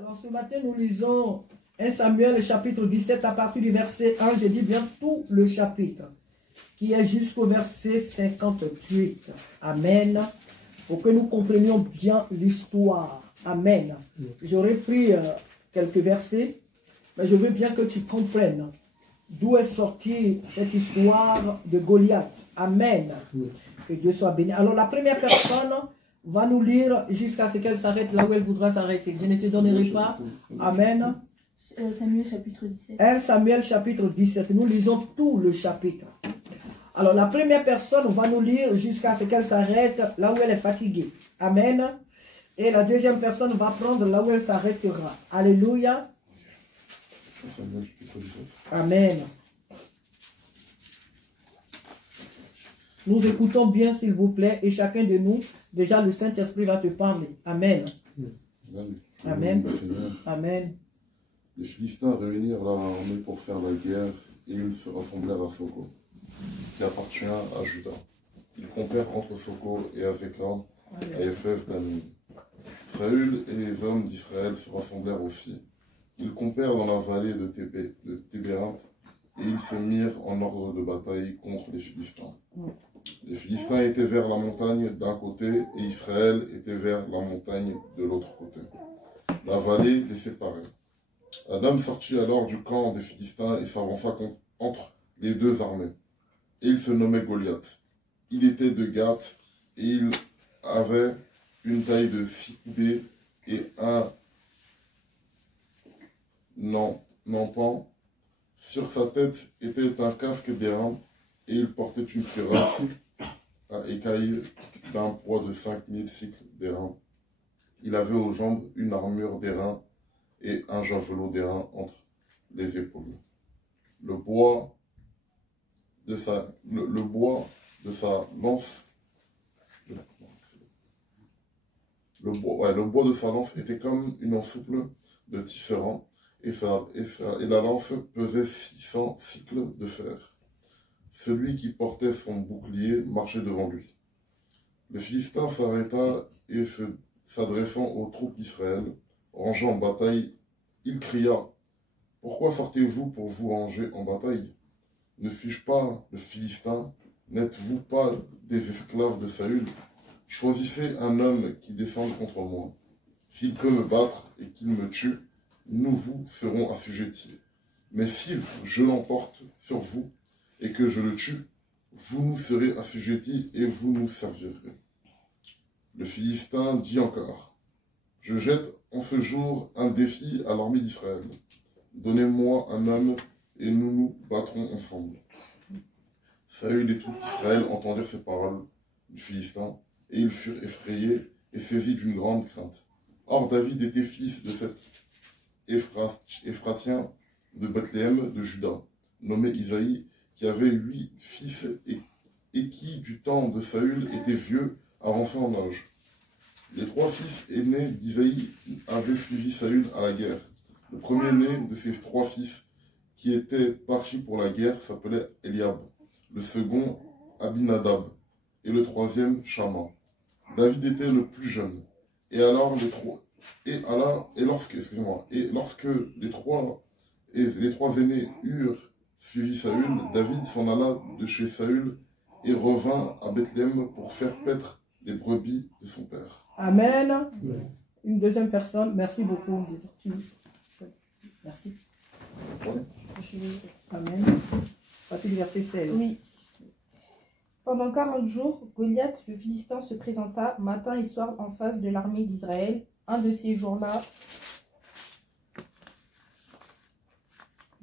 Alors ce matin, nous lisons 1 Samuel chapitre 17 à partir du verset 1, je dis bien tout le chapitre, qui est jusqu'au verset 58. Amen. Pour que nous comprenions bien l'histoire. Amen. J'aurais pris quelques versets, mais je veux bien que tu comprennes d'où est sortie cette histoire de Goliath. Amen. Que Dieu soit béni. Alors la première personne va nous lire jusqu'à ce qu'elle s'arrête là où elle voudra s'arrêter. Je ne te donnerai pas. Amen. Samuel chapitre 17. 1 Samuel chapitre 17. Nous lisons tout le chapitre. Alors la première personne va nous lire jusqu'à ce qu'elle s'arrête là où elle est fatiguée. Amen. Et la deuxième personne va prendre là où elle s'arrêtera. Alléluia. Amen. Nous écoutons bien s'il vous plaît et chacun de nous, déjà le Saint-Esprit va te parler. Amen. Amen. Amen. Les Philistins réunirent leur armée pour faire la guerre et ils se rassemblèrent à Soko, qui appartient à Juda. Ils campèrent entre Soko et Azekam, à Éphès d'Amin. Saül et les hommes d'Israël se rassemblèrent aussi. Ils campèrent dans la vallée de Tébérinth et ils se mirent en ordre de bataille contre les Philistins. Les Philistins étaient vers la montagne d'un côté et Israël était vers la montagne de l'autre côté. La vallée les séparait. Un homme sortit alors du camp des Philistins et s'avança entre les deux armées. Et il se nommait Goliath. Il était de Gath et il avait une taille de 6 coudées et un nampant. Sur sa tête était un casque d'airain et il portait une cuirasse à écailles d'un poids de 5000 cycles d'airain. Il avait aux jambes une armure d'airain et un javelot d'airain entre les épaules. Le bois de sa lance était comme une ensouple de tisserand et la lance pesait 600 cycles de fer. Celui qui portait son bouclier marchait devant lui. Le Philistin s'arrêta et s'adressant aux troupes d'Israël, rangé en bataille, il cria « Pourquoi sortez-vous pour vous ranger en bataille? Ne suis-je pas le Philistin? N'êtes-vous pas des esclaves de Saül? Choisissez un homme qui descende contre moi. S'il peut me battre et qu'il me tue, nous vous serons assujettis. Mais si je l'emporte sur vous et que je le tue, vous nous serez assujettis et vous nous servirez. » Le Philistin dit encore « Je jette en ce jour un défi à l'armée d'Israël. Donnez-moi un homme et nous nous battrons ensemble. » Saül et tout Israël entendirent ces paroles du Philistin et ils furent effrayés et saisis d'une grande crainte. Or David était fils de cet Éphratien de Bethléem de Juda, nommé Isaïe, qui avait 8 fils et qui, du temps de Saül, était vieux, avancé en âge. Les 3 fils aînés d'Isaïe avaient suivi Saül à la guerre. Le premier-né de ces 3 fils, qui étaient partis pour la guerre, s'appelait Eliab. Le second, Abinadab. Et le troisième, Shama. David était le plus jeune. Lorsque les trois aînés eurent suivi Saül, David s'en alla de chez Saül et revint à Bethléem pour faire paître des brebis de son père. Amen. Une deuxième personne. Merci beaucoup. Merci. Amen. Partie du verset 16. Oui. Pendant 40 jours, Goliath, le Philistin, se présenta matin et soir en face de l'armée d'Israël. Un de ces jours-là,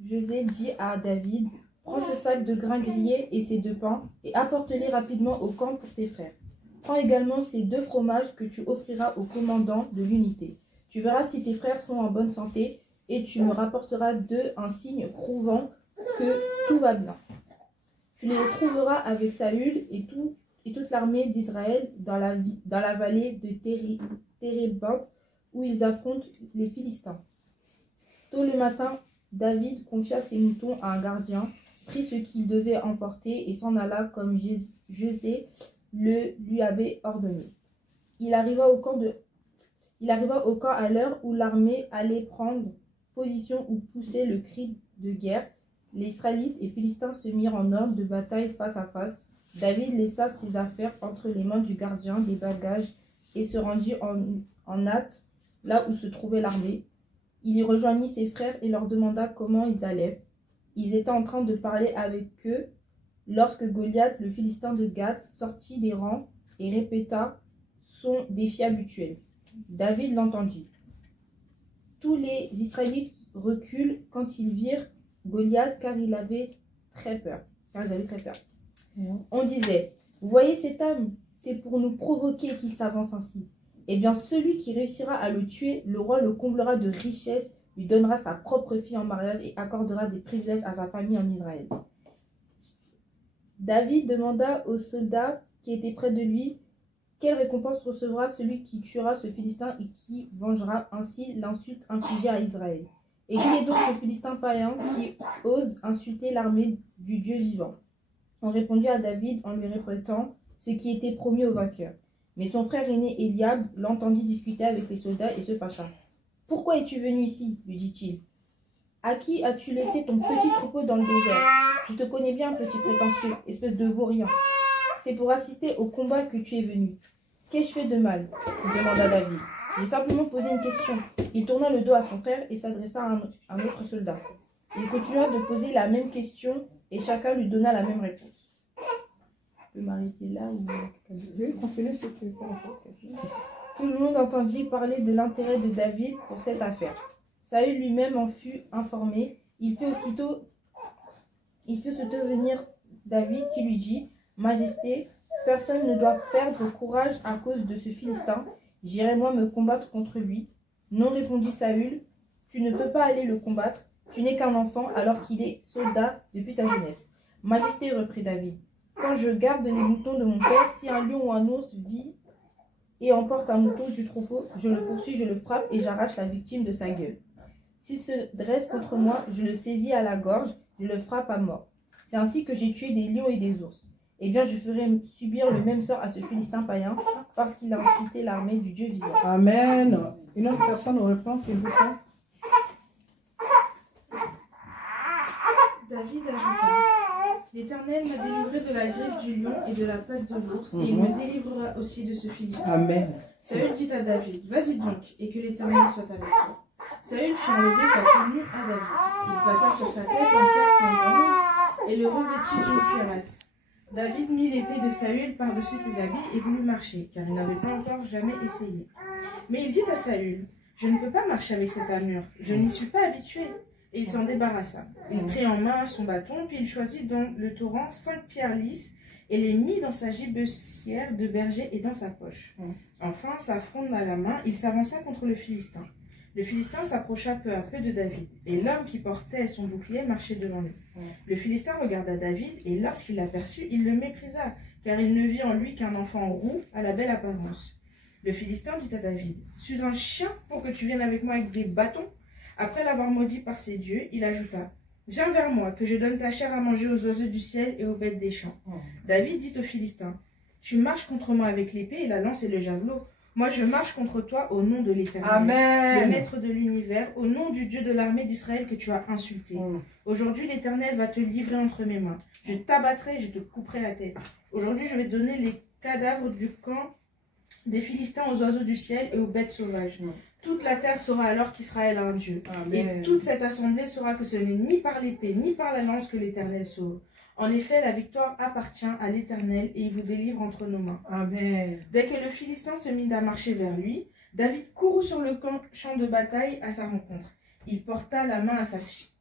José dit à David, « Prends ce sac de grains grillés et ces 2 pains, et apporte-les rapidement au camp pour tes frères. Prends également ces 2 fromages que tu offriras au commandant de l'unité. Tu verras si tes frères sont en bonne santé, et tu me rapporteras d'eux un signe prouvant que tout va bien. Tu les trouveras avec Saül et toute l'armée d'Israël dans la vallée de Térébinthe, où ils affrontent les Philistins. » Tôt le matin, David confia ses moutons à un gardien, prit ce qu'il devait emporter et s'en alla comme José lui avait ordonné. Il arriva au camp Il arriva au camp à l'heure où l'armée allait prendre position ou pousser le cri de guerre. Les Israélites et Philistins se mirent en ordre de bataille face à face. David laissa ses affaires entre les mains du gardien des bagages et se rendit en hâte là où se trouvait l'armée. Il y rejoignit ses frères et leur demanda comment ils allaient. Ils étaient en train de parler avec eux lorsque Goliath, le Philistin de Gath, sortit des rangs et répéta son défi habituel. David l'entendit. Tous les Israélites reculent quand ils virent Goliath car ils avaient très peur. On disait, vous voyez cet homme, c'est pour nous provoquer qu'il s'avance ainsi. Eh bien, celui qui réussira à le tuer, le roi le comblera de richesses, lui donnera sa propre fille en mariage et accordera des privilèges à sa famille en Israël. David demanda aux soldats qui étaient près de lui quelle récompense recevra celui qui tuera ce Philistin et qui vengera ainsi l'insulte infligée à Israël. Et qui est donc ce Philistin païen qui ose insulter l'armée du Dieu vivant? On répondit à David en lui répétant ce qui était promis au vainqueur. Mais son frère aîné Eliab l'entendit discuter avec les soldats et se fâcha. « Pourquoi es-tu venu ici ?» lui dit-il. « À qui as-tu laissé ton petit troupeau dans le désert? Je te connais bien, petit prétentieux, espèce de vaurien. C'est pour assister au combat que tu es venu. Qu'ai-je fait de mal ?» demanda David. « J'ai simplement posé une question. » Il tourna le dos à son frère et s'adressa à un autre soldat. Il continua de poser la même question et chacun lui donna la même réponse. Je peux m'arrêter là ou... Oui, continue si tu veux faire. Tout le monde entendit parler de l'intérêt de David pour cette affaire. Saül lui-même en fut informé. Il fit aussitôt venir David qui lui dit « Majesté, personne ne doit perdre courage à cause de ce Philistin. J'irai moi me combattre contre lui. » Non, répondit Saül, tu ne peux pas aller le combattre. Tu n'es qu'un enfant alors qu'il est soldat depuis sa jeunesse. Majesté, reprit David, quand je garde les moutons de mon père, si un lion ou un ours vit et emporte un mouton du troupeau, je le poursuis, je le frappe et j'arrache la victime de sa gueule. S'il se dresse contre moi, je le saisis à la gorge, je le frappe à mort. C'est ainsi que j'ai tué des lions et des ours. Eh bien, je ferai subir le même sort à ce Philistin païen parce qu'il a insulté l'armée du Dieu vivant. Amen. Une autre personne répond, s'il vous plaît. David ajouta, l'Éternel m'a délivré de la griffe du lion et de la patte de l'ours, et il me délivrera aussi de ce Philistin. Amen. Saül dit à David, vas-y donc, et que l'Éternel soit avec toi. Saül fit enlever sa tenue à David. Il passa sur sa tête un casque en bronze et le revêtit d'une cuirasse. David mit l'épée de Saül par-dessus ses habits et voulut marcher, car il n'avait pas encore jamais essayé. Mais il dit à Saül, je ne peux pas marcher avec cette armure, je n'y suis pas habitué. Et il s'en débarrassa. Il prit en main son bâton, puis il choisit dans le torrent 5 pierres lisses et les mit dans sa gibecière de berger et dans sa poche. Enfin, sa fronde à la main, il s'avança contre le Philistin. Le Philistin s'approcha peu à peu de David, et l'homme qui portait son bouclier marchait devant lui. Le Philistin regarda David, et lorsqu'il l'aperçut, il le méprisa, car il ne vit en lui qu'un enfant roux à la belle apparence. Le Philistin dit à David, « Suis un chien pour que tu viennes avec moi avec des bâtons ?» Après l'avoir maudit par ses dieux, il ajouta, « Viens vers moi, que je donne ta chair à manger aux oiseaux du ciel et aux bêtes des champs. » David dit au Philistin, « Tu marches contre moi avec l'épée et la lance et le javelot. Moi je marche contre toi au nom de l'Éternel, Amen. le maître de l'univers, au nom du Dieu de l'armée d'Israël que tu as insulté. Aujourd'hui l'Éternel va te livrer entre mes mains. Je t'abattrai et je te couperai la tête. Aujourd'hui je vais donner les cadavres du camp des Philistins aux oiseaux du ciel et aux bêtes sauvages. Toute la terre saura alors qu'Israël a un Dieu. Amen. Et toute cette assemblée saura que ce n'est ni par l'épée ni par la lance que l'Éternel sauve. En effet, la victoire appartient à l'Éternel et il vous délivre entre nos mains. Amen. Dès que le Philistin se mit à marcher vers lui, David courut sur le champ de bataille à sa rencontre. Il porta la main à sa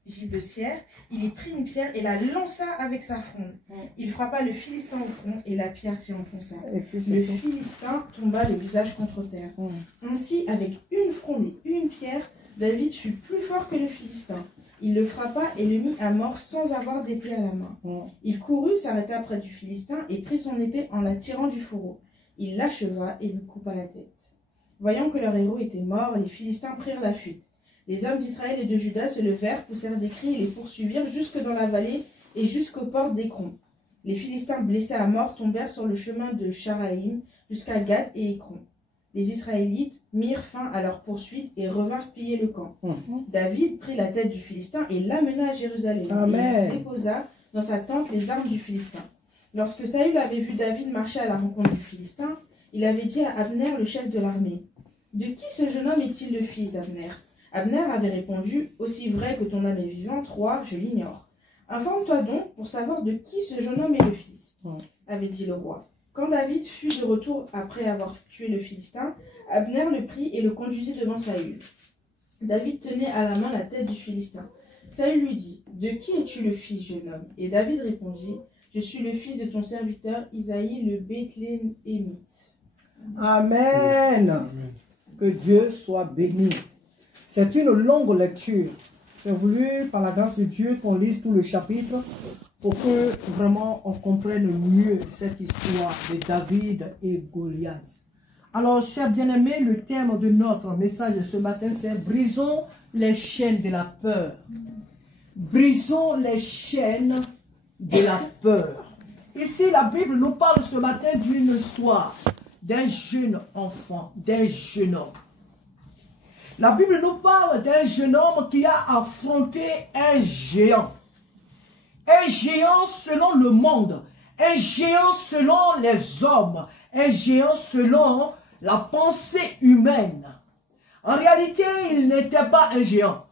gibecière, il y prit une pierre et la lança avec sa fronde. Il frappa le Philistin au front et la pierre s'y enfonça. Le Philistin tomba le visage contre terre. Ainsi, avec une fronde et une pierre, David fut plus fort que le Philistin. Il le frappa et le mit à mort sans avoir d'épée à la main. Il courut, s'arrêta près du Philistin et prit son épée en la tirant du fourreau. Il l'acheva et lui coupa la tête. Voyant que leur héros était mort, les Philistins prirent la fuite. Les hommes d'Israël et de Juda se levèrent, poussèrent des cris et les poursuivirent jusque dans la vallée et jusqu'aux portes d'Écron. Les Philistins blessés à mort tombèrent sur le chemin de Charaïm jusqu'à Gath et Écron. les Israélites mirent fin à leur poursuite et revinrent piller le camp. David prit la tête du Philistin et l'amena à Jérusalem. Amen. Et il déposa dans sa tente les armes du Philistin. Lorsque Saül avait vu David marcher à la rencontre du Philistin, il avait dit à Abner, le chef de l'armée, « De qui ce jeune homme est-il le fils, Abner ?» Abner avait répondu, « Aussi vrai que ton âme est vivante, roi, je l'ignore. Informe-toi donc pour savoir de qui ce jeune homme est le fils, » avait dit le roi. Quand David fut de retour après avoir tué le Philistin, Abner le prit et le conduisit devant Saül. David tenait à la main la tête du Philistin. Saül lui dit, « De qui es-tu le fils, jeune homme ?» Et David répondit, « Je suis le fils de ton serviteur Isaïe le Béthlémite. » Amen. Que Dieu soit béni. C'est une longue lecture. J'ai voulu, par la grâce de Dieu, qu'on lise tout le chapitre pour que vraiment on comprenne mieux cette histoire de David et Goliath. Alors, chers bien-aimés, le thème de notre message de ce matin, c'est « Brisons les chaînes de la peur ». Brisons les chaînes de la peur. Ici, la Bible nous parle ce matin d'une histoire d'un jeune enfant, d'un jeune homme. La Bible nous parle d'un jeune homme qui a affronté un géant. Un géant selon le monde, un géant selon les hommes, un géant selon la pensée humaine. En réalité, il n'était pas un géant.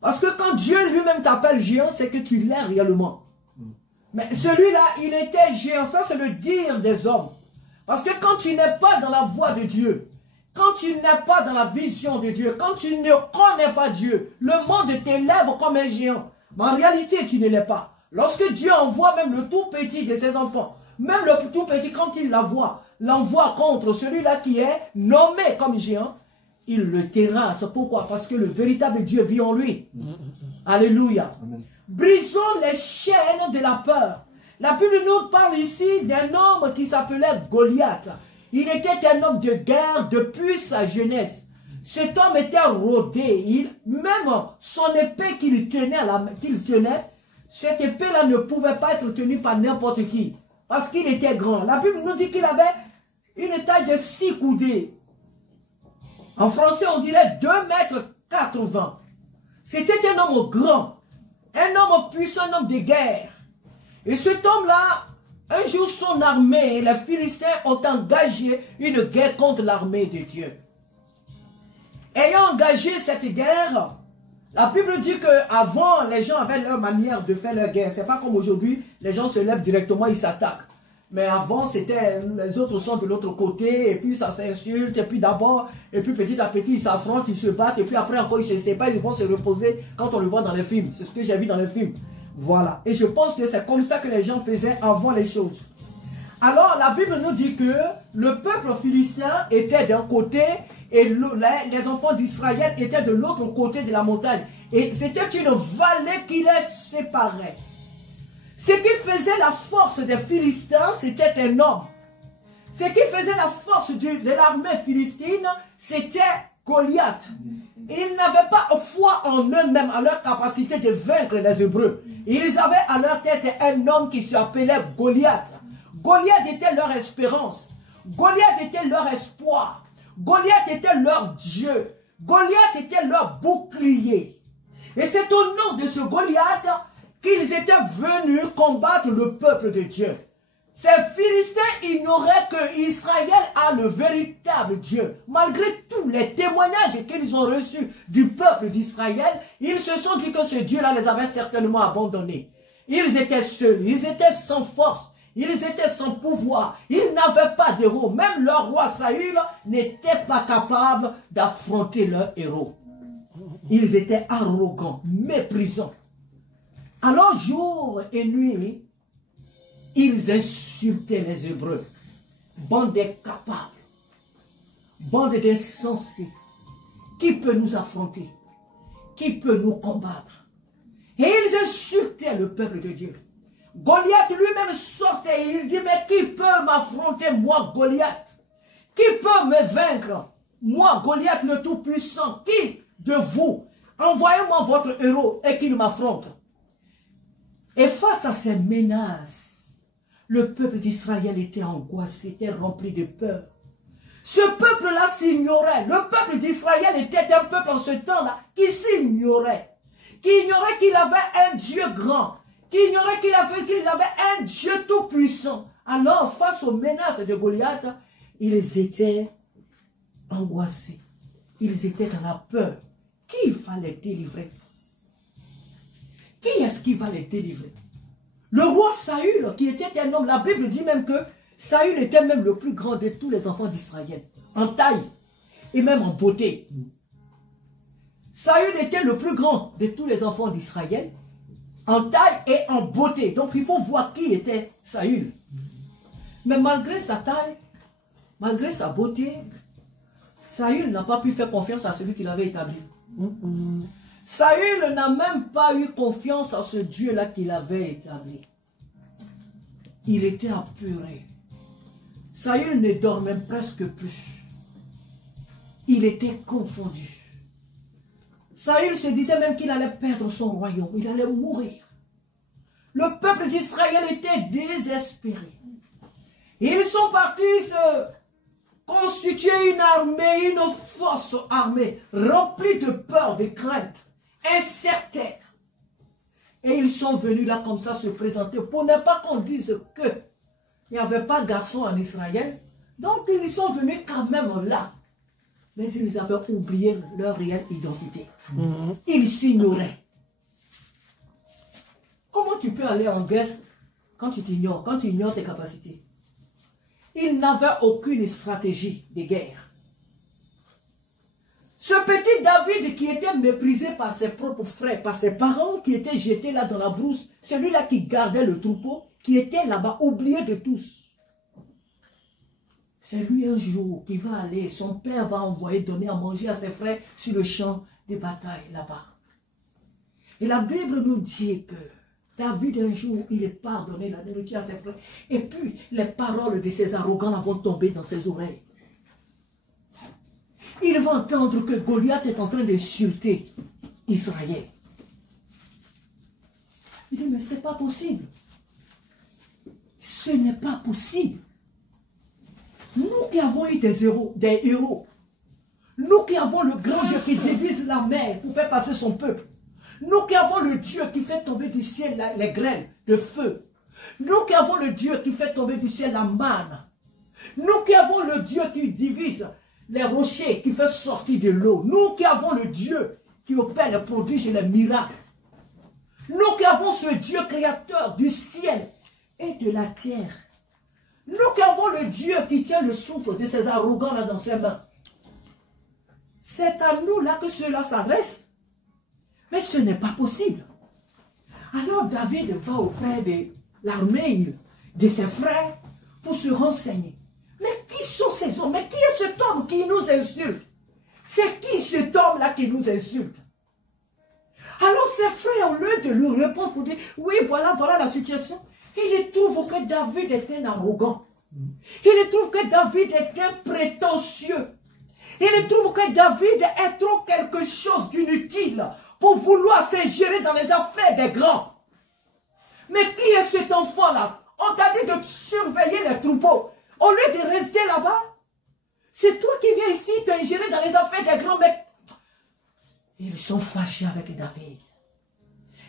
Parce que quand Dieu lui-même t'appelle géant, c'est que tu l'es réellement. Mais celui-là, il était géant. Ça, c'est le dire des hommes. Parce que quand tu n'es pas dans la voie de Dieu, quand tu n'es pas dans la vision de Dieu, quand tu ne connais pas Dieu, le monde t'élève comme un géant. Mais en réalité, tu ne l'es pas. Lorsque Dieu envoie même le tout petit de ses enfants, même le tout petit, quand il l'envoie contre celui-là qui est nommé comme géant, il le terrasse. Pourquoi? Parce que le véritable Dieu vit en lui. Alléluia. Amen. Brisons les chaînes de la peur. La Bible nous parle ici d'un homme qui s'appelait Goliath. Il était un homme de guerre depuis sa jeunesse. Cet homme était rodé. Même son épée qu'il tenait, cette épée-là ne pouvait pas être tenue par n'importe qui. Parce qu'il était grand. La Bible nous dit qu'il avait une taille de 6 coudées. En français, on dirait 2,80 m. C'était un homme grand. Un homme puissant, un homme de guerre. Et cet homme-là, un jour son armée, les Philistins ont engagé une guerre contre l'armée de Dieu. Ayant engagé cette guerre, la Bible dit qu'avant, les gens avaient leur manière de faire leur guerre. C'est pas comme aujourd'hui, les gens se lèvent directement, ils s'attaquent. Mais avant, c'était les autres sont de l'autre côté, et puis ça s'insulte, et puis d'abord, et puis petit à petit, ils s'affrontent, ils se battent, et puis après encore, ils se séparent, ils vont se reposer quand on le voit dans les films. C'est ce que j'ai vu dans les films. Voilà. Et je pense que c'est comme ça que les gens faisaient avant les choses. Alors, la Bible nous dit que le peuple philistin était d'un côté, et les enfants d'Israël étaient de l'autre côté de la montagne. Et c'était une vallée qui les séparait. Ce qui faisait la force des Philistins, c'était un homme. Ce qui faisait la force de l'armée philistine, c'était Goliath. Ils n'avaient pas foi en eux-mêmes, à leur capacité de vaincre les Hébreux. Ils avaient à leur tête un homme qui s'appelait Goliath. Goliath était leur espérance. Goliath était leur espoir. Goliath était leur Dieu. Goliath était leur bouclier. Et c'est au nom de ce Goliath qu'ils étaient venus combattre le peuple de Dieu. Ces Philistins ignoraient que Israël a le véritable Dieu. Malgré tous les témoignages qu'ils ont reçus du peuple d'Israël, ils se sont dit que ce Dieu-là les avait certainement abandonnés. Ils étaient seuls, ils étaient sans force, ils étaient sans pouvoir, ils n'avaient pas d'héros. Même leur roi Saül n'était pas capable d'affronter leur héros. Ils étaient arrogants, méprisants. Alors jour et nuit, ils insultaient les Hébreux. Bande d'incapables, bande d'insensés. Qui peut nous affronter? Qui peut nous combattre? Et ils insultaient le peuple de Dieu. Goliath lui-même sortait et il dit, mais qui peut m'affronter, moi Goliath? Qui peut me vaincre? Moi Goliath le Tout-Puissant, qui de vous? Envoyez-moi votre héros et qu'il m'affronte. Et face à ces menaces, le peuple d'Israël était angoissé, était rempli de peur. Ce peuple-là s'ignorait. Le peuple d'Israël était un peuple en ce temps-là qui s'ignorait. Qui ignorait qu'il avait un Dieu grand. Qui ignorait qu'il avait un Dieu tout-puissant. Alors, face aux menaces de Goliath, ils étaient angoissés. Ils étaient dans la peur. Qui va les délivrer? Qui est-ce qui va les délivrer? Le roi Saül, qui était un homme, la Bible dit même que Saül était même le plus grand de tous les enfants d'Israël, en taille et même en beauté. Saül était le plus grand de tous les enfants d'Israël, en taille et en beauté. Donc il faut voir qui était Saül. Mais malgré sa taille, malgré sa beauté, Saül n'a pas pu faire confiance à celui qui l'avait établi. Saül n'a même pas eu confiance à ce Dieu-là qu'il avait établi. Il était apeuré. Saül ne dormait presque plus. Il était confondu. Saül se disait même qu'il allait perdre son royaume. Il allait mourir. Le peuple d'Israël était désespéré. Ils sont partis se constituer une armée, une force armée, remplie de peur, de crainte, incertaine. Et ils sont venus là comme ça se présenter pour ne pas qu'on dise que il n'y avait pas de garçon en Israël. Donc ils sont venus quand même là. Mais ils avaient oublié leur réelle identité. Ils s'ignoraient. Comment tu peux aller en guerre quand tu t'ignores, quand tu ignores tes capacités? Ils n'avaient aucune stratégie de guerre. Ce petit David qui était méprisé par ses propres frères, par ses parents qui étaient jetés là dans la brousse, celui-là qui gardait le troupeau, qui était là-bas, oublié de tous. C'est lui un jour qui va aller, son père va envoyer donner à manger à ses frères sur le champ de bataille là-bas. Et la Bible nous dit que David un jour, il part donner la nourriture à ses frères. Et puis les paroles de ces arrogants vont tomber dans ses oreilles. Il va entendre que Goliath est en train d'insulter Israël. Il dit, mais ce n'est pas possible. Ce n'est pas possible. Nous qui avons eu des héros, nous qui avons le grand Dieu qui divise la mer pour faire passer son peuple, nous qui avons le Dieu qui fait tomber du ciel les grêles de feu, nous qui avons le Dieu qui fait tomber du ciel la manne, nous qui avons le Dieu qui divise les rochers, qui fait sortir de l'eau, nous qui avons le Dieu qui opère les prodiges et les miracles, nous qui avons ce Dieu créateur du ciel et de la terre, nous qui avons le Dieu qui tient le souffle de ces arrogants là dans ses mains, c'est à nous là que cela s'adresse. Mais ce n'est pas possible. Alors David va auprès de l'armée de ses frères pour se renseigner. Mais qui sont ces hommes? Mais qui est cet homme qui nous insulte? C'est qui cet homme-là qui nous insulte? Alors ses frères, au lieu de lui répondre pour dire, oui, voilà la situation, il trouve que David est un arrogant. Il trouve que David est un prétentieux. Il trouve que David est trop quelque chose d'inutile pour vouloir s'ingérer dans les affaires des grands. Mais qui est cet enfant-là? On t'a dit de surveiller les troupeaux. Au lieu de rester là-bas, c'est toi qui viens ici t'ingérer dans les affaires des grands mecs. Ils sont fâchés avec David.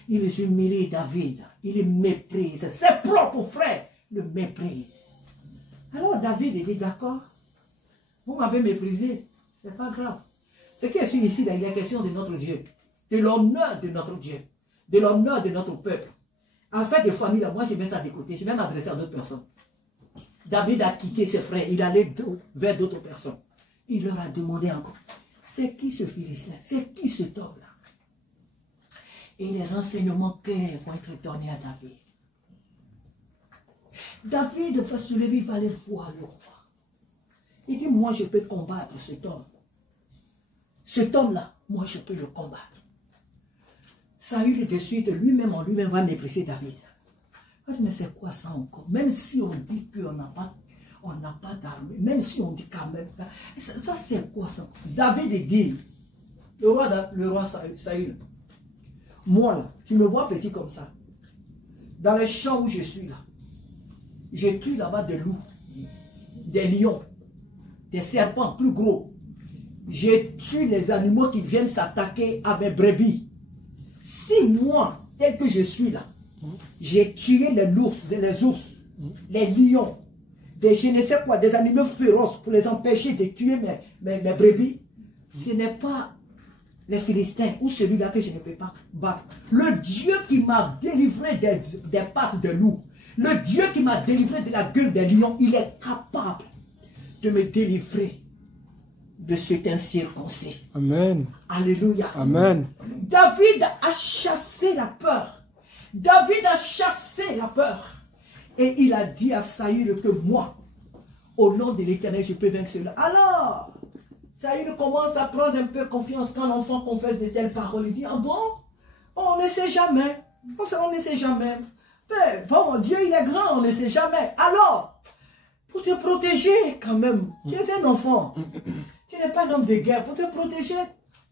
Ils humilient David. Ils méprisent. Ses propres frères le méprisent. Alors David dit, d'accord, vous m'avez méprisé, c'est pas grave. Ce qui est ici, il est question de notre Dieu, de l'honneur de notre Dieu, de l'honneur de notre peuple. En fait, de famille, là, moi je mets ça de côté, je vais m'adresser à d'autres personnes. David a quitté ses frères, il allait vers d'autres personnes. Il leur a demandé encore, c'est qui ce Philistin? C'est qui cet homme-là? Et les renseignements clairs vont être donnés à David. David va se lever, il va aller voir le roi. Il dit, moi je peux combattre cet homme. Cet homme-là, moi je peux le combattre. Saül de suite, lui-même en lui-même va mépriser David. Il dit, mais c'est quoi ça encore? Même si on dit qu'on n'a pas d'armée, même si on dit quand même, ça c'est quoi ça? David dit, le roi Saül, moi là, tu me vois petit comme ça, dans les champs où je suis là, je tue là-bas des loups, des lions, des serpents plus gros. Je tue les animaux qui viennent s'attaquer à mes brebis. Si moi, tel que je suis là, j'ai tué les ours, les lions, je ne sais quoi, des animaux féroces pour les empêcher de tuer mes brebis, ce n'est pas les Philistins ou celui-là que je ne peux pas battre. Le Dieu qui m'a délivré des pattes de loup, le Dieu qui m'a délivré de la gueule des lions, il est capable de me délivrer de cet incirconcis. Amen. Alléluia. Amen. David a chassé la peur. David a chassé la peur. Et il a dit à Saül que moi, au nom de l'Éternel, je peux vaincre cela. Alors, Saül commence à prendre un peu confiance quand l'enfant confesse de telles paroles. Il dit, ah bon, on ne sait jamais. On ne sait jamais. Mais, bon, Dieu, il est grand, on ne sait jamais. Alors, pour te protéger quand même, tu es un enfant. Tu n'es pas un homme de guerre. Pour te protéger,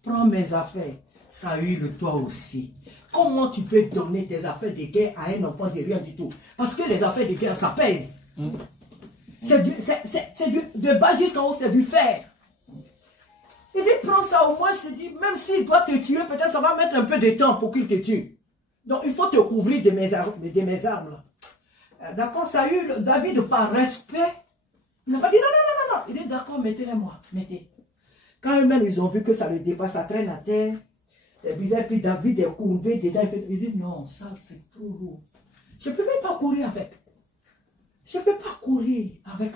prends mes affaires. Saül, toi aussi. Comment tu peux donner tes affaires de guerre à un enfant de rien du tout? Parce que les affaires de guerre, ça pèse. De bas jusqu'en haut, c'est du fer. Il dit, prends ça au moins, même s'il doit te tuer, peut-être ça va mettre un peu de temps pour qu'il te tue. Donc, il faut te couvrir de mes armes. D'accord, Saül, David, par respect, il n'a pas dit non. Il dit, d'accord, mettez-les-moi, mettez. Quand eux-mêmes, ils ont vu que ça le dépasse, ça traîne à terre, c'est bizarre, puis David est courbé dedans, il dit, non, ça c'est trop lourd. Je ne peux même pas courir avec. Je ne peux pas courir avec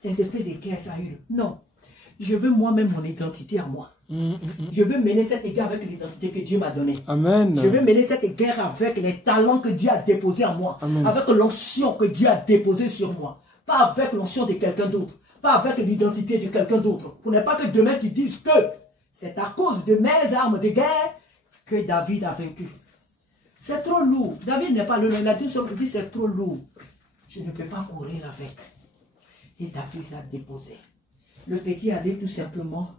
tes effets de guerre, Saül. Non. Je veux moi-même mon identité à moi. Je veux mener cette guerre avec l'identité que Dieu m'a donnée. Amen. Je veux mener cette guerre avec les talents que Dieu a déposés en moi. Amen. Avec l'onction que Dieu a déposée sur moi. Pas avec l'onction de quelqu'un d'autre. Pas avec l'identité de quelqu'un d'autre. Pour ne pas que demain tu dises que c'est à cause de mes armes de guerre que David a vaincu. C'est trop lourd. David n'est pas lourd. Il a dit c'est trop lourd. Je ne peux pas courir avec. Et David l'a déposé. Le petit allait tout simplement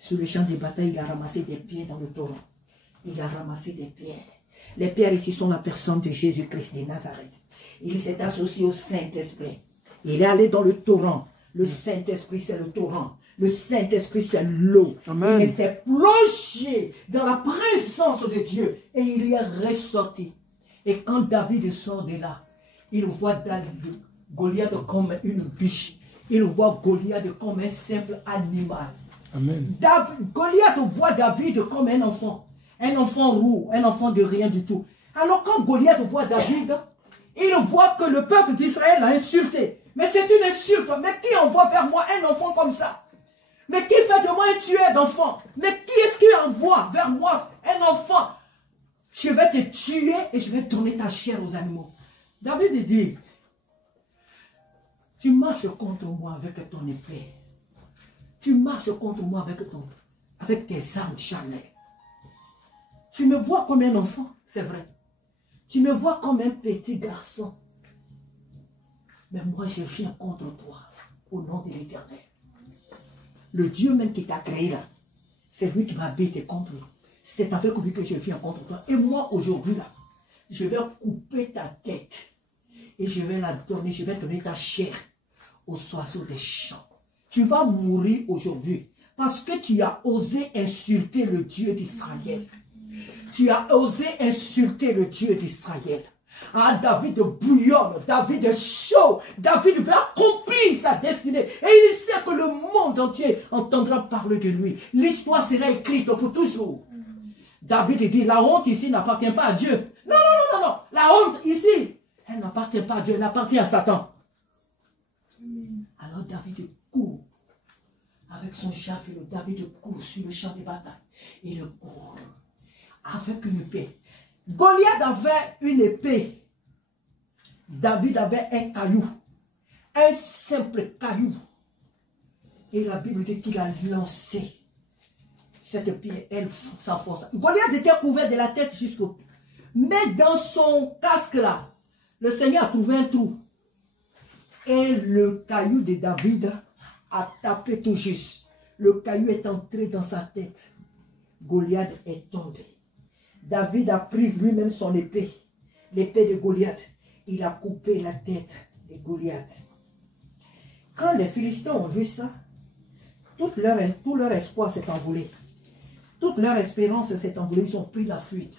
sur le champ de bataille, il a ramassé des pierres dans le torrent. Il a ramassé des pierres. Les pierres ici sont la personne de Jésus-Christ de Nazareth. Il s'est associé au Saint-Esprit. Il est allé dans le torrent. Le Saint-Esprit, c'est le torrent. Le Saint-Esprit, c'est l'eau. Il s'est plongé dans la présence de Dieu. Et il y est ressorti. Et quand David sort de là, il voit Goliath comme une biche. Il voit Goliath comme un simple animal. Amen. Goliath voit David comme un enfant roux, un enfant de rien du tout. Alors quand Goliath voit David, il voit que le peuple d'Israël l'a insulté. Mais c'est une insulte. Mais qui envoie vers moi un enfant comme ça? Mais qui fait de moi un tueur d'enfants? Mais qui est-ce qui envoie vers moi un enfant? Je vais te tuer et je vais donner ta chair aux animaux. David dit, tu marches contre moi avec ton épée. Tu marches contre moi avec tes armes charnelles. Tu me vois comme un enfant, c'est vrai. Tu me vois comme un petit garçon. Mais moi, je viens contre toi, au nom de l'Éternel. Le Dieu même qui t'a créé là, c'est lui qui m'a habité contre toi. C'est avec lui que je viens contre toi. Et moi, aujourd'hui là, je vais couper ta tête. Et je vais la donner, je vais donner ta chair aux oiseaux des champs. Tu vas mourir aujourd'hui parce que tu as osé insulter le Dieu d'Israël. Tu as osé insulter le Dieu d'Israël. Ah, David bouillonne, David est chaud, David veut accomplir sa destinée. Et il sait que le monde entier entendra parler de lui. L'histoire sera écrite pour toujours. David dit, la honte ici n'appartient pas à Dieu. Non. La honte ici, elle n'appartient pas à Dieu, elle appartient à Satan. Alors David court. Avec son javelot, David court sur le champ de bataille. Il court avec une épée. Goliath avait une épée. David avait un caillou. Un simple caillou. Et la Bible dit qu'il a lancé cette épée. Elle s'enfonça. Goliath était couvert de la tête jusqu'au pied. Mais dans son casque là, le Seigneur a trouvé un trou. Et le caillou de David a tapé tout juste. Le caillou est entré dans sa tête. Goliath est tombé. David a pris lui-même son épée. L'épée de Goliath. Il a coupé la tête de Goliath. Quand les Philistins ont vu ça, Tout leur espoir s'est envolé. Toute leur espérance s'est envolée. Ils ont pris la fuite.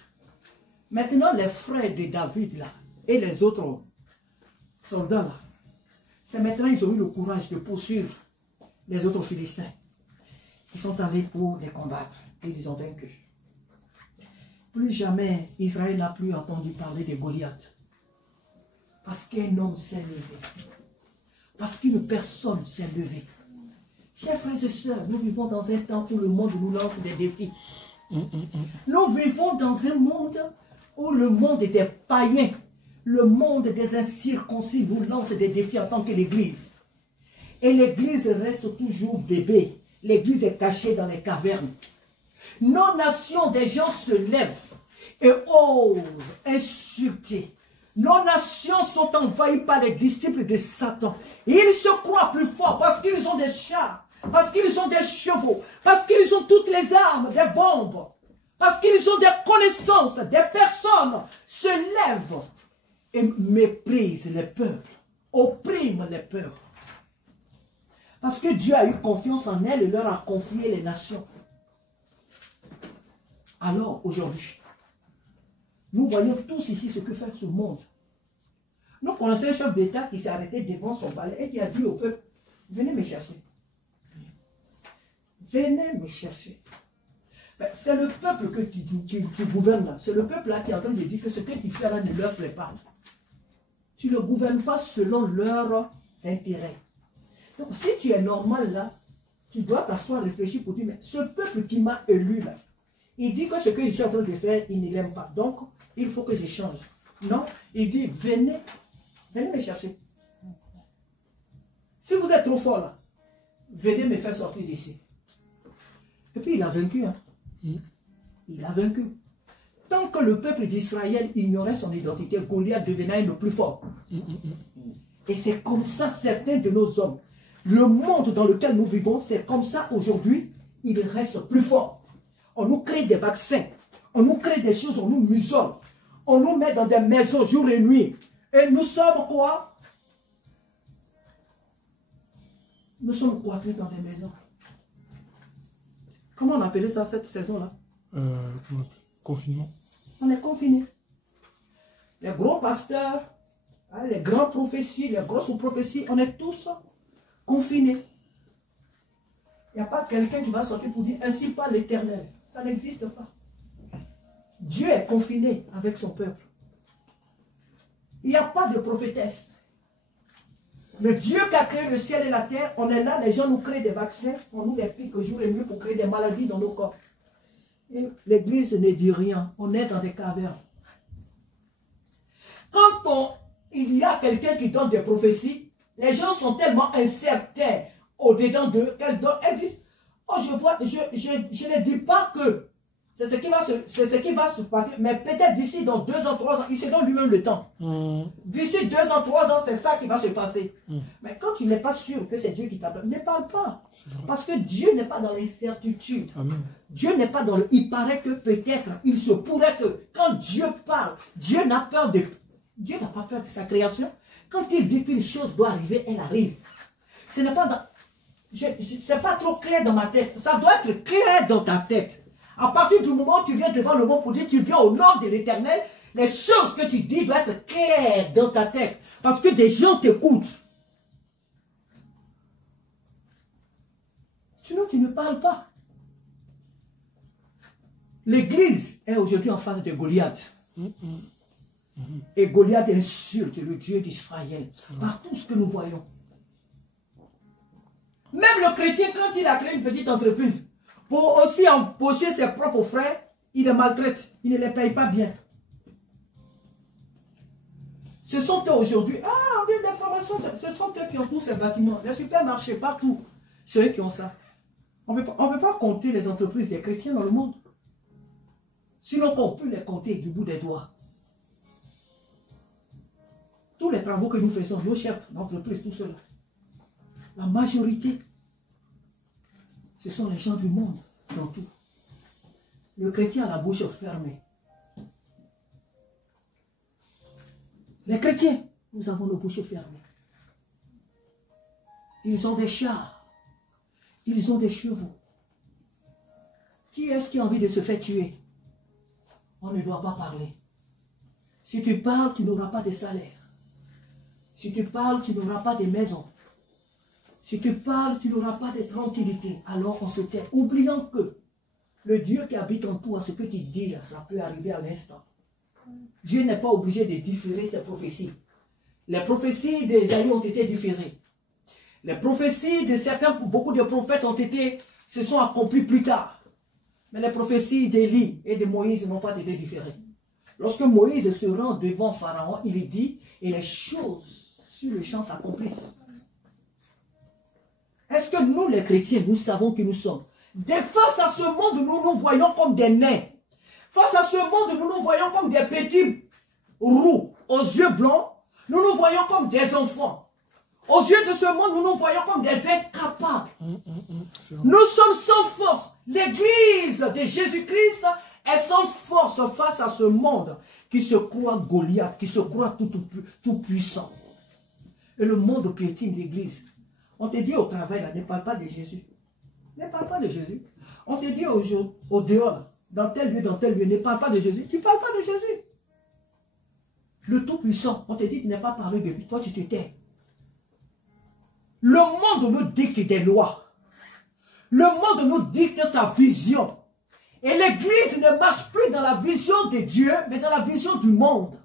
Maintenant, les frères de David là, et les autres soldats là, c'est maintenant ils ont eu le courage de poursuivre les autres Philistins. Ils sont allés pour les combattre et ils ont vaincu. Plus jamais Israël n'a plus entendu parler de Goliath. Parce qu'un homme s'est levé. Parce qu'une personne s'est levée. Chers frères et sœurs, nous vivons dans un temps où le monde nous lance des défis. Nous vivons dans un monde où le monde des païens, le monde des incirconcis nous lance des défis en tant que l'Église. Et l'Église reste toujours bébé. L'Église est cachée dans les cavernes. Nos nations, des gens se lèvent et osent insulter. Nos nations sont envahies par les disciples de Satan. Ils se croient plus forts parce qu'ils ont des chars, parce qu'ils ont des chevaux, parce qu'ils ont toutes les armes, des bombes, parce qu'ils ont des connaissances, des personnes se lèvent et méprisent les peuples, oppriment les peuples. Parce que Dieu a eu confiance en elles et leur a confié les nations. Alors aujourd'hui, nous voyons tous ici ce que fait ce monde. Nous connaissons un chef d'État qui s'est arrêté devant son palais et qui a dit au peuple, venez me chercher. Venez me chercher. C'est le peuple qui gouverne là. C'est le peuple là qui est en train de dire que ce que tu fais là ne leur plaît pas. Tu ne gouvernes pas selon leurs intérêts. Donc si tu es normal là, tu dois t'asseoir, réfléchir pour dire, mais ce peuple qui m'a élu là, il dit que ce que je suis en train de faire, il ne l'aime pas. Donc, il faut que je change. Non, il dit, venez me chercher. Si vous êtes trop fort là, venez me faire sortir d'ici. Et puis il a vaincu. Hein. Il a vaincu. Tant que le peuple d'Israël ignorait son identité, Goliath devenait le plus fort. Et c'est comme ça certains de nos hommes. Le monde dans lequel nous vivons, c'est comme ça aujourd'hui, il reste plus fort. On nous crée des vaccins, on nous crée des choses, on nous musole, on nous met dans des maisons jour et nuit. Et nous sommes quoi? Nous sommes cloîtrés dans des maisons. Comment on appelait ça cette saison-là? Confinement. On est confinés. Les gros pasteurs, les grandes prophéties, les grosses prophéties, on est tous confinés. Il n'y a pas quelqu'un qui va sortir pour dire ainsi pas l'Éternel. Ça n'existe pas. Dieu est confiné avec son peuple. Il n'y a pas de prophétesse. Le Dieu qui a créé le ciel et la terre, on est là, les gens nous créent des vaccins, on nous les pique jour et nuit pour créer des maladies dans nos corps. L'Église ne dit rien, on est dans des cavernes. Quand il y a quelqu'un qui donne des prophéties, les gens sont tellement incertains au-dedans d'eux qu'elles disent, oh je vois, je ne dis pas que c'est ce qui va se passer, mais peut-être d'ici dans 2 ans, 3 ans, il se donne lui-même le temps. D'ici 2 ans, 3 ans, c'est ça qui va se passer. Mais quand tu n'es pas sûr que c'est Dieu qui t'appelle, ne parle pas. Parce que Dieu n'est pas dans l'incertitude. Dieu n'est pas dans le... Il paraît que peut-être, il se pourrait que quand Dieu parle, Dieu n'a pas peur de sa création. Quand il dit qu'une chose doit arriver, elle arrive. Ce n'est pas dans... C'est pas trop clair dans ma tête. Ça doit être clair dans ta tête. À partir du moment où tu viens devant le monde pour dire tu viens au nom de l'Éternel, les choses que tu dis doivent être claires dans ta tête. Parce que des gens t'écoutent. Sinon, tu ne parles pas. L'Église est aujourd'hui en face de Goliath. Et Goliath insulte le Dieu d'Israël par tout ce que nous voyons. Même le chrétien, quand il a créé une petite entreprise, pour aussi embaucher ses propres frères, il les maltraite, il ne les paye pas bien. Ce sont eux aujourd'hui, on vient d'informations, ce sont eux qui ont tous ces bâtiments, les supermarchés, partout, c'est eux qui ont ça. On ne peut pas compter les entreprises des chrétiens dans le monde. Sinon qu'on peut les compter du bout des doigts. Tous les travaux que nous faisons, nos chefs d'entreprise, tout cela, la majorité, ce sont les gens du monde, dans tout. Le chrétien a la bouche fermée. Les chrétiens, nous avons nos bouches fermées. Ils ont des chars. Ils ont des chevaux. Qui est-ce qui a envie de se faire tuer? On ne doit pas parler. Si tu parles, tu n'auras pas de salaire. Si tu parles, tu n'auras pas de maison. Si tu parles, tu n'auras pas de tranquillité. Alors on se tait, oubliant que le Dieu qui habite en toi, ce que tu dis là, ça peut arriver à l'instant. Dieu n'est pas obligé de différer ses prophéties. Les prophéties d'Ésaïe ont été différées. Les prophéties de certains, beaucoup de prophètes se sont accomplies plus tard. Mais les prophéties d'Élie et de Moïse n'ont pas été différées. Lorsque Moïse se rend devant Pharaon, il dit, et les choses sur le champ s'accomplissent. Est-ce que nous, les chrétiens, nous savons qui nous sommes? Face à ce monde, nous nous voyons comme des nains. Face à ce monde, nous nous voyons comme des petits roux aux yeux blancs. Nous nous voyons comme des enfants. Aux yeux de ce monde, nous nous voyons comme des incapables. Nous sommes sans force. L'église de Jésus-Christ est sans force face à ce monde qui se croit Goliath, qui se croit tout puissant. Et le monde piétine l'église. On te dit au travail, là, ne parle pas de Jésus. Ne parle pas de Jésus. On te dit au dehors, dans tel lieu, ne parle pas de Jésus. Tu ne parles pas de Jésus. Le Tout-Puissant, on te dit de ne pas parler de lui. Toi, tu te tais. Le monde nous dicte des lois. Le monde nous dicte sa vision. Et l'église ne marche plus dans la vision de Dieu, mais dans la vision du monde.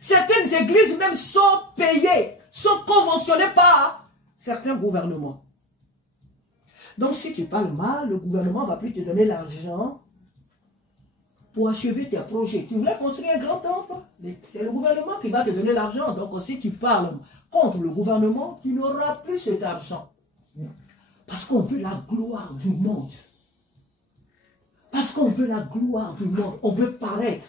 Certaines églises même sont payées, sont conventionnées par certains gouvernements. Donc si tu parles mal, le gouvernement ne va plus te donner l'argent pour achever tes projets. Tu voulais construire un grand temple, c'est le gouvernement qui va te donner l'argent. Donc si tu parles contre le gouvernement, tu n'auras plus cet argent. Parce qu'on veut la gloire du monde. Parce qu'on veut la gloire du monde. On veut paraître.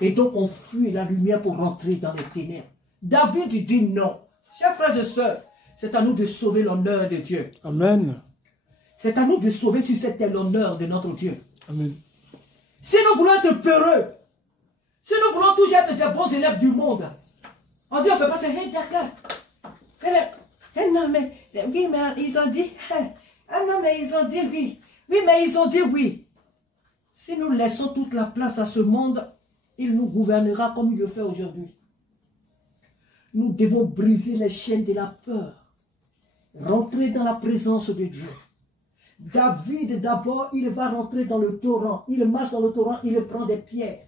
Et donc on fuit la lumière pour rentrer dans les ténèbres. David dit non. Chers frères et sœurs, c'est à nous de sauver l'honneur de Dieu. Amen. C'est à nous de sauver sur cette terre l'honneur de notre Dieu. Amen. Si nous voulons être peureux, si nous voulons toujours être des bons élèves du monde, on dit on ne fait pas ça. Hey, d'accord. Non, mais oui, mais ils ont dit. Ah non, mais ils ont dit oui. Oui, mais ils ont dit oui. Si nous laissons toute la place à ce monde, il nous gouvernera comme il le fait aujourd'hui. Nous devons briser les chaînes de la peur. Rentrer dans la présence de Dieu. David, d'abord, il va rentrer dans le torrent. Il marche dans le torrent, il prend des pierres.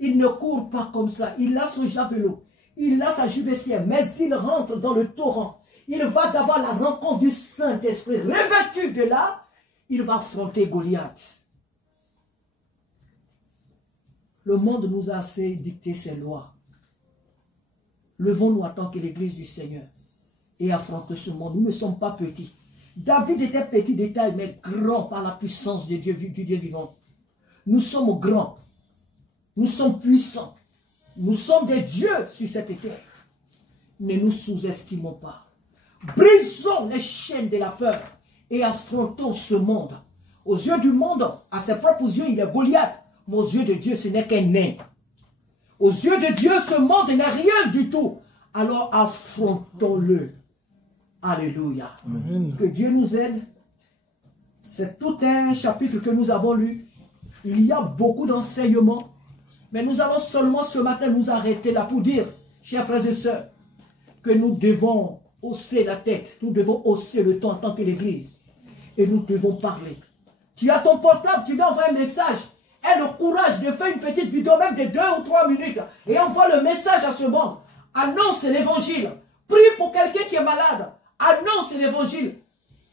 Il ne court pas comme ça. Il a son javelot. Il a sa jubbessière. Mais il rentre dans le torrent. Il va d'abord à la rencontre du Saint-Esprit. Revêtu de là, il va affronter Goliath. Le monde nous a assez dicté ses lois. Levons-nous en tant que l'église du Seigneur et affrontons ce monde. Nous ne sommes pas petits. David était petit de taille, mais grand par la puissance de Dieu, du Dieu vivant. Nous sommes grands. Nous sommes puissants. Nous sommes des dieux sur cette terre. Ne nous sous-estimons pas. Brisons les chaînes de la peur et affrontons ce monde. Aux yeux du monde, à ses propres yeux, il est Goliath. Mais aux yeux de Dieu, ce n'est qu'un nain. Aux yeux de Dieu, ce monde n'est rien du tout. Alors affrontons-le. Alléluia. Amen. Que Dieu nous aide. C'est tout un chapitre que nous avons lu. Il y a beaucoup d'enseignements. Mais nous allons seulement ce matin nous arrêter là pour dire, chers frères et sœurs, que nous devons hausser la tête. Nous devons hausser le ton en tant que l'église. Et nous devons parler. Tu as ton portable, tu vas envoyer un message. Aie le courage de faire une petite vidéo, même de 2 ou 3 minutes. Et envoie le message à ce monde. Annonce l'évangile. Prie pour quelqu'un qui est malade. Annonce l'évangile.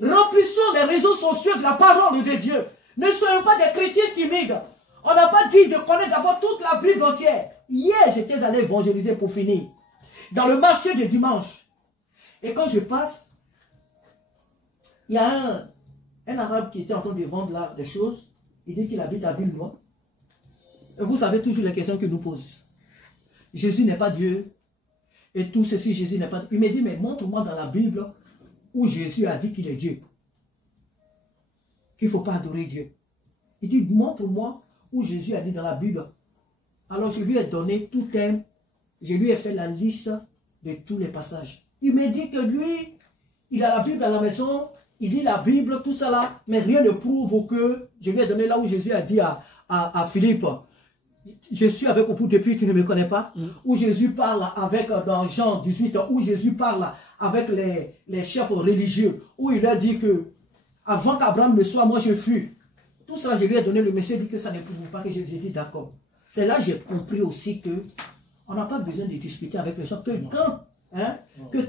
Remplissons les réseaux sociaux de la parole de Dieu. Ne soyons pas des chrétiens timides. On n'a pas dit de connaître d'abord toute la Bible entière. Hier, j'étais allé évangéliser pour finir. Dans le marché de dimanche. Et quand je passe, il y a un arabe qui était en train de vendre là des choses. Il dit qu'il habite à Villenoix. Et vous savez toujours les questions qu'il nous pose. Jésus n'est pas Dieu. Et tout ceci, Jésus n'est pas Dieu. Il me dit, mais montre-moi dans la Bible où Jésus a dit qu'il est Dieu. Qu'il ne faut pas adorer Dieu. Il dit, montre-moi où Jésus a dit dans la Bible. Alors je lui ai donné tout un... Je lui ai fait la liste de tous les passages. Il me dit que lui, il a la Bible à la maison. il lit la Bible, tout ça là, mais rien ne prouve que, je lui ai donné là où Jésus a dit à Philippe, je suis avec vous depuis, tu ne me connais pas, où Jésus parle avec, dans Jean 18, où Jésus parle avec les chefs religieux, où il a dit que, avant qu'Abraham ne soit, moi je fus. Tout ça, je lui ai donné, le monsieur dit que ça ne prouve pas, que j'ai dit d'accord. C'est là que j'ai compris aussi que, on n'a pas besoin de discuter avec les gens, que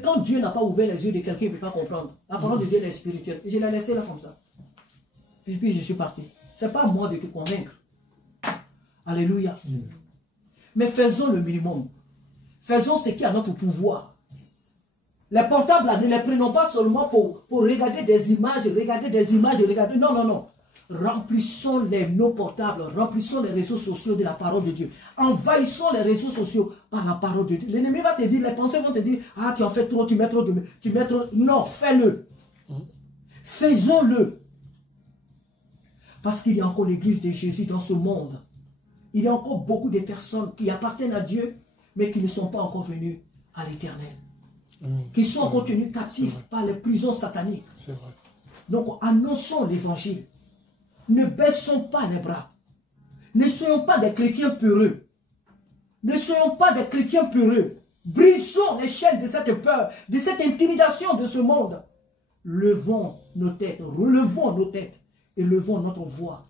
quand Dieu n'a pas ouvert les yeux de quelqu'un, il ne peut pas comprendre. La parole de Dieu est spirituelle. Et je l'ai laissé là comme ça. Puis je suis parti. Ce n'est pas à moi de te convaincre. Alléluia. Mais faisons le minimum. Faisons ce qui est à notre pouvoir. Les portables, là, ne les prenons pas seulement pour regarder des images, regarder. Non, non, non. Remplissons nos portables, remplissons les réseaux sociaux de la parole de Dieu. Envahissons les réseaux sociaux par la parole de Dieu. L'ennemi va te dire, les pensées vont te dire, ah, tu en fais trop, tu mets trop. Non, fais-le. Faisons-le. Parce qu'il y a encore l'église de Jésus dans ce monde. Il y a encore beaucoup de personnes qui appartiennent à Dieu, mais qui ne sont pas encore venues à l'éternel. Qui sont encore tenus captifs par les prisons sataniques. C'est vrai. Donc, annonçons l'évangile. Ne baissons pas les bras. Ne soyons pas des chrétiens peureux. Ne soyons pas des chrétiens peureux. Brisons les chaînes de cette peur, de cette intimidation de ce monde. Levons nos têtes, relevons nos têtes et levons notre voix.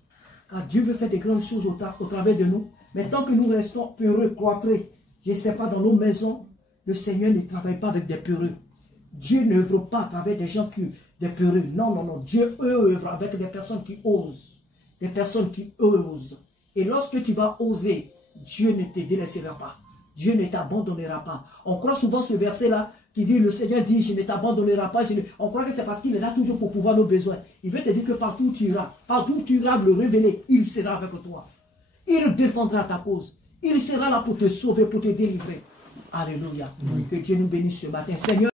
Car Dieu veut faire des grandes choses au travers de nous. Mais tant que nous restons peureux, cloîtrés, je ne sais pas, dans nos maisons, le Seigneur ne travaille pas avec des peureux. Dieu n'œuvre pas à travers des gens des peureux. Non, non, non. Dieu œuvre avec des personnes qui osent. Des personnes qui osent. Et lorsque tu vas oser, Dieu ne te délaissera pas. Dieu ne t'abandonnera pas. On croit souvent ce verset-là qui dit, le Seigneur dit, je ne t'abandonnerai pas. On croit que c'est parce qu'il est là toujours pour pouvoir nos besoins. Il veut te dire que partout où tu iras le révéler, il sera avec toi. Il défendra ta cause. Il sera là pour te sauver, pour te délivrer. Alléluia. Que Dieu nous bénisse ce matin. Seigneur.